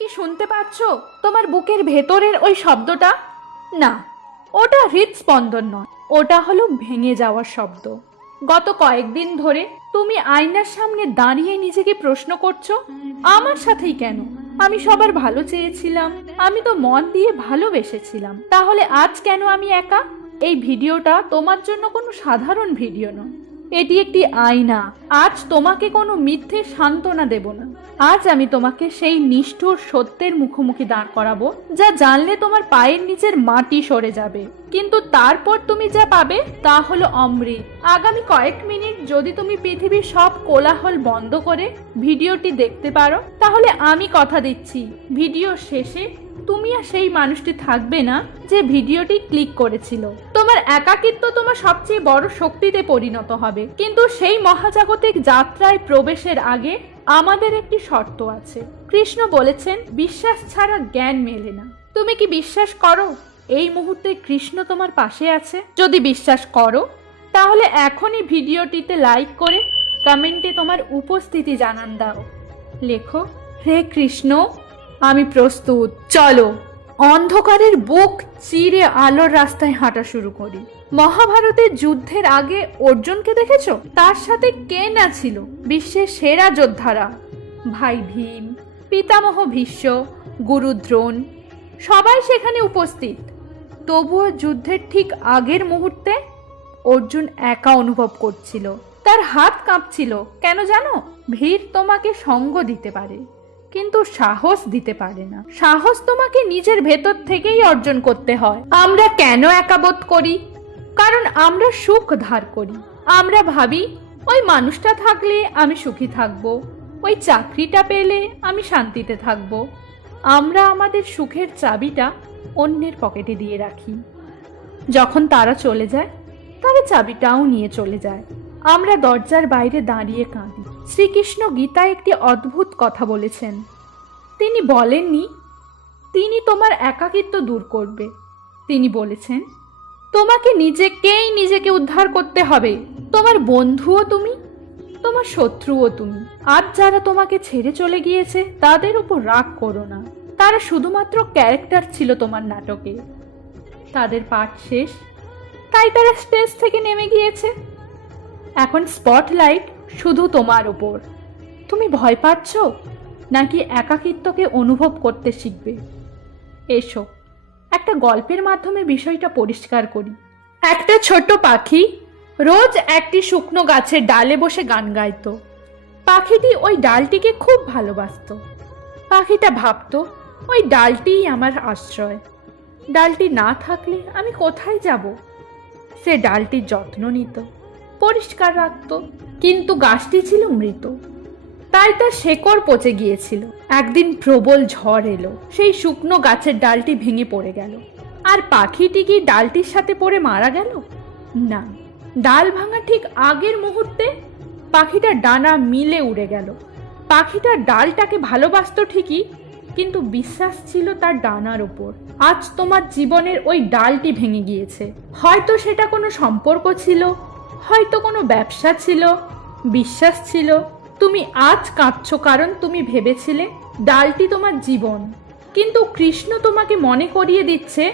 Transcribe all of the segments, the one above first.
কি শুনতে পাচ্ছ? তোমার বুকের ভেতরের ওই শব্দটা? না, ওটা হৃদস্পন্দন নয়। ওটা হলো ভেঙে যাওয়ার শব্দ। গত কয়েকদিন ধরে তুমি আয়নার সামনে দাঁড়িয়ে নিজেকে প্রশ্ন করছ, আমার সাথেই কেন? আমি সবার ভালো চেয়েছিলাম, আমি তো মন দিয়ে ভালোবেসেছিলাম। তাহলে আজ কেন আমি একা? এই ভিডিওটা তোমার জন্য কোনো সাধারণ ভিডিও নয়। এটি একটি আয়না। আজ তোমাকে কোনো মিথ্যে সান্ত্বনা দেব না। আজ আমি তোমাকে সেই নিষ্ঠুর সত্যের মুখোমুখি দাঁড় করাবো, যা জানলে তোমার পায়ের নিচের মাটি সরে যাবে। কিন্তু তারপর তুমি যা পাবে তা হলো অমৃত। আগামী কয়েক মিনিট যদি তুমি পৃথিবীর সব কোলাহল বন্ধ করে ভিডিওটি দেখতে পারো, তাহলে আমি কথা দিচ্ছি। ভিডিও শেষে তুমি আর সেই মানুষটি থাকবে না যে ভিডিওটি ক্লিক করেছিল। তোমার একাকিত্ব তোমার সবচেয়ে বড় শক্তিতে পরিণত হবে। কিন্তু সেই মহাজাগতিক যাত্রায় প্রবেশের আগে আমাদের একটি শর্ত আছে। কৃষ্ণ বলেছেন, বিশ্বাস ছাড়া জ্ঞান মেলে না। তুমি কি বিশ্বাস করো? এই মুহূর্তে কৃষ্ণ তোমার পাশে আছে। যদি বিশ্বাস করো তাহলে এখনই ভিডিওটিতে লাইক করে কমেন্টে তোমার উপস্থিতি জানান দাও। লেখো, হে কৃষ্ণ, আমি প্রস্তুত। চলো, অন্ধকারের বুক চিরে আলোর রাস্তায় হাঁটা শুরু করি। মহাভারতের যুদ্ধের আগে অর্জুনকে দেখেছ? তার সাথে কে না ছিল বিশ্বের সেরা যোদ্ধারা। ভাই ভীম, পিতামহ ভীষ্ম, গুরু দ্রোণ, সবাই সেখানে উপস্থিত। তবুও যুদ্ধের ঠিক আগের মুহূর্তে অর্জুন একা অনুভব করছিল। তার হাত কাঁপছিল। কেন জানো? ভিড় তোমাকে সঙ্গ দিতে পারে, কিন্তু সাহস দিতে পারে না। সাহস তোমাকে নিজের ভেতর থেকেই অর্জন করতে হয়। আমরা কেন একাবোধ করি? কারণ আমরা সুখ ধার করি। আমরা ভাবি, ওই মানুষটা থাকলে আমি সুখী থাকব, ওই চাকরিটা পেলে আমি শান্তিতে থাকব। আমরা আমাদের সুখের চাবিটা অন্যের পকেটে দিয়ে রাখি। যখন তারা চলে যায় তারা চাবিটাও নিয়ে চলে যায়। আমরা দরজার বাইরে দাঁড়িয়ে কাঁদি। শ্রীকৃষ্ণ গীতা একটি অদ্ভুত কথা বলেছেন। তিনি বলেননি, তিনি তোমার একাকিত্ব দূর করবে। তিনি বলেছেন, তোমাকে নিজেকেই নিজেকে উদ্ধার করতে হবে। তোমার বন্ধুও তুমি, তোমার শত্রুও তুমি। আজ যারা তোমাকে ছেড়ে চলে গিয়েছে, তাদের উপর রাগ করো না। তারা শুধুমাত্র ক্যারেক্টার ছিল তোমার নাটকে। তাদের পাঠ শেষ। তাই তারা স্টেজ থেকে নেমে গিয়েছে। এখন স্পটলাইট শুধু তোমার উপর। তুমি ভয় পাচ্ছ? নাকি একাকিত্বকে অনুভব করতে শিখবে? এসো, একটা গল্পের মাধ্যমে বিষয়টা পরিষ্কার করি। একটা ছোট্ট পাখি রোজ একটি শুকনো গাছের ডালে বসে গান গাইতো। পাখিটি ওই ডালটিকে খুব ভালোবাসতো। পাখিটা ভাবতো, ওই ডালটিই আমার আশ্রয়। ডালটি না থাকলে আমি কোথায় যাব? সে ডালটির যত্ন নিত, পরিষ্কার রাখত, কিন্তু গাছটি ছিল মৃত। তাই তার শেকড় পচে গিয়েছিল। একদিন প্রবল ঝড় এলো, সেই শুকনো গাছের ডালটি ভেঙে পড়ে গেল। আর পাখিটি কি ডালটির সাথে পড়ে মারা গেল? না, ডাল ভাঙা ঠিক আগের মুহূর্তে পাখিটার ডানা মিলে উড়ে গেল। পাখিটা ডালটাকে ভালোবাসত ঠিকই কিন্তু বিশ্বাস ছিল তার ডানার ওপর আজ তোমার জীবনের ওই ডালটি ভেঙে গিয়েছে। হয়তো সেটা কোনো সম্পর্ক ছিল, হয়তো কোনো ব্যবসা ছিল, বিশ্বাস ছিল। তুমি আজ কাঁদছো কারণ তুমি ভেবেছিলে ডালটি তোমার জীবন। কিন্তু কৃষ্ণ তোমাকে মনে করিয়ে দিচ্ছে,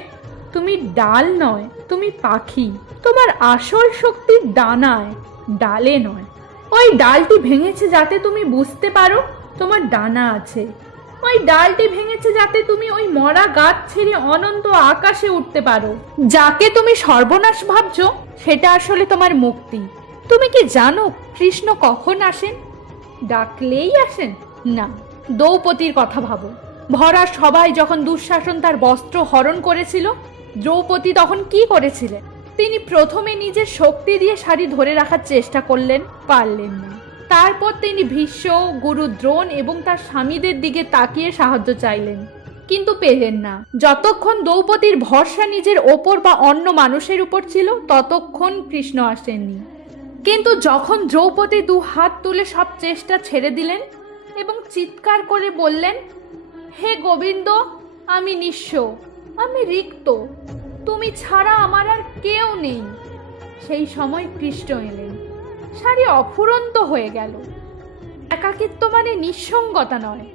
তুমি ডাল নয়, তুমি পাখি। তোমার আসল শক্তি ডানায় ডালে নয়। ওই ডালটি ভেঙেছে যাতে তুমি বুঝতে পারো তোমার ডানা আছে। ওই ডালটি ভেঙেছে যাতে তুমি ওই মরা গাছ ছেড়ে অনন্ত আকাশে উঠতে পারো। যাকে তুমি সর্বনাশ ভাবছ, সেটা আসলে তোমার মুক্তি। তুমি কি জানো কৃষ্ণ কখন আসেন? ডাকলেই আসেন? না, দ্রৌপদীর কথা ভাবো। ভরা সবাই যখন দুঃশাসন তার বস্ত্র হরণ করেছিল, দ্রৌপদী তখন কি করেছিলেন? তিনি প্রথমে নিজের শক্তি দিয়ে শাড়ি ধরে রাখার চেষ্টা করলেন, পারলেন না। তারপর তিনি ভীষ্ম, গুরু, দ্রোণ এবং তার স্বামীদের দিকে তাকিয়ে সাহায্য চাইলেন। কিন্তু পেলেন না। যতক্ষণ দ্রৌপদীর ভরসা নিজের ওপর বা অন্য মানুষের উপর ছিল, ততক্ষণ কৃষ্ণ আসেননি। কিন্তু যখন দ্রৌপদী দু হাত তুলে সব চেষ্টা ছেড়ে দিলেন এবং চিৎকার করে বললেন, হে গোবিন্দ, আমি নিঃস্ব, আমি রিক্ত, তুমি ছাড়া আমার আর কেউ নেই। সেই সময় কৃষ্ণ এলেন। শাড়ি অফুরন্ত হয়ে গেল। একাকিত্ব মানে নিঃসঙ্গতা নয়।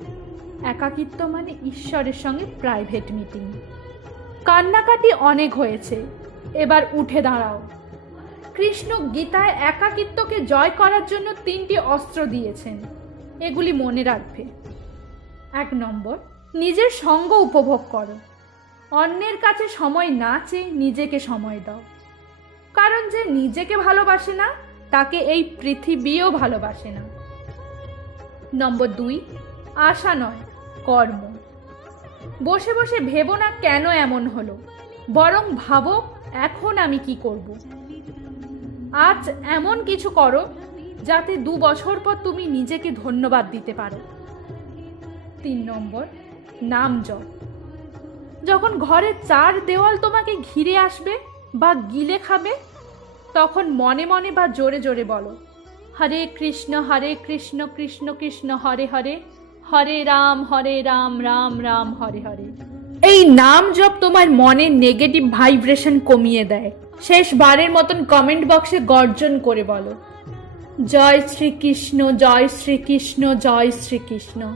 একাকিত্ব মানে ঈশ্বরের সঙ্গে প্রাইভেট মিটিং কান্নাকাটি অনেক হয়েছে। এবার উঠে দাঁড়াও। কৃষ্ণ গীতায় একাকিত্বকে জয় করার জন্য তিনটি অস্ত্র দিয়েছেন। এগুলি মনে রাখবে। এক নম্বর, নিজের সঙ্গ উপভোগ করো। অন্যের কাছে সময় না চেয়ে নিজেকে সময় দাও। কারণ যে নিজেকে ভালোবাসে না তাকে এই পৃথিবীও ভালোবাসে না। নম্বর দুই, আশা নয়, কর্ম। বসে বসে ভেবো না কেন এমন হলো, বরং ভাবো, এখন আমি কি করব? আজ এমন কিছু করো, যাতে দু বছর পর তুমি নিজেকে ধন্যবাদ দিতে পারো। তিন নম্বর, নাম জপ। যখন ঘরের চার দেওয়াল তোমাকে ঘিরে আসবে বা গিলে খাবে তখন মনে মনে বা জোরে জোরে বলো। হরে কৃষ্ণ হরে কৃষ্ণ কৃষ্ণ কৃষ্ণ, হরে হরে। হরে রাম হরে রাম রাম রাম, হরে হরে। এই নাম জপ তোমার মনে নেগেটিভ ভাইব্রেশন কমিয়ে দেয়। শেষবারের মতন কমেন্ট বক্সে গর্জন করে বলো। জয় শ্রীকৃষ্ণ জয় শ্রীকৃষ্ণ জয় শ্রীকৃষ্ণ।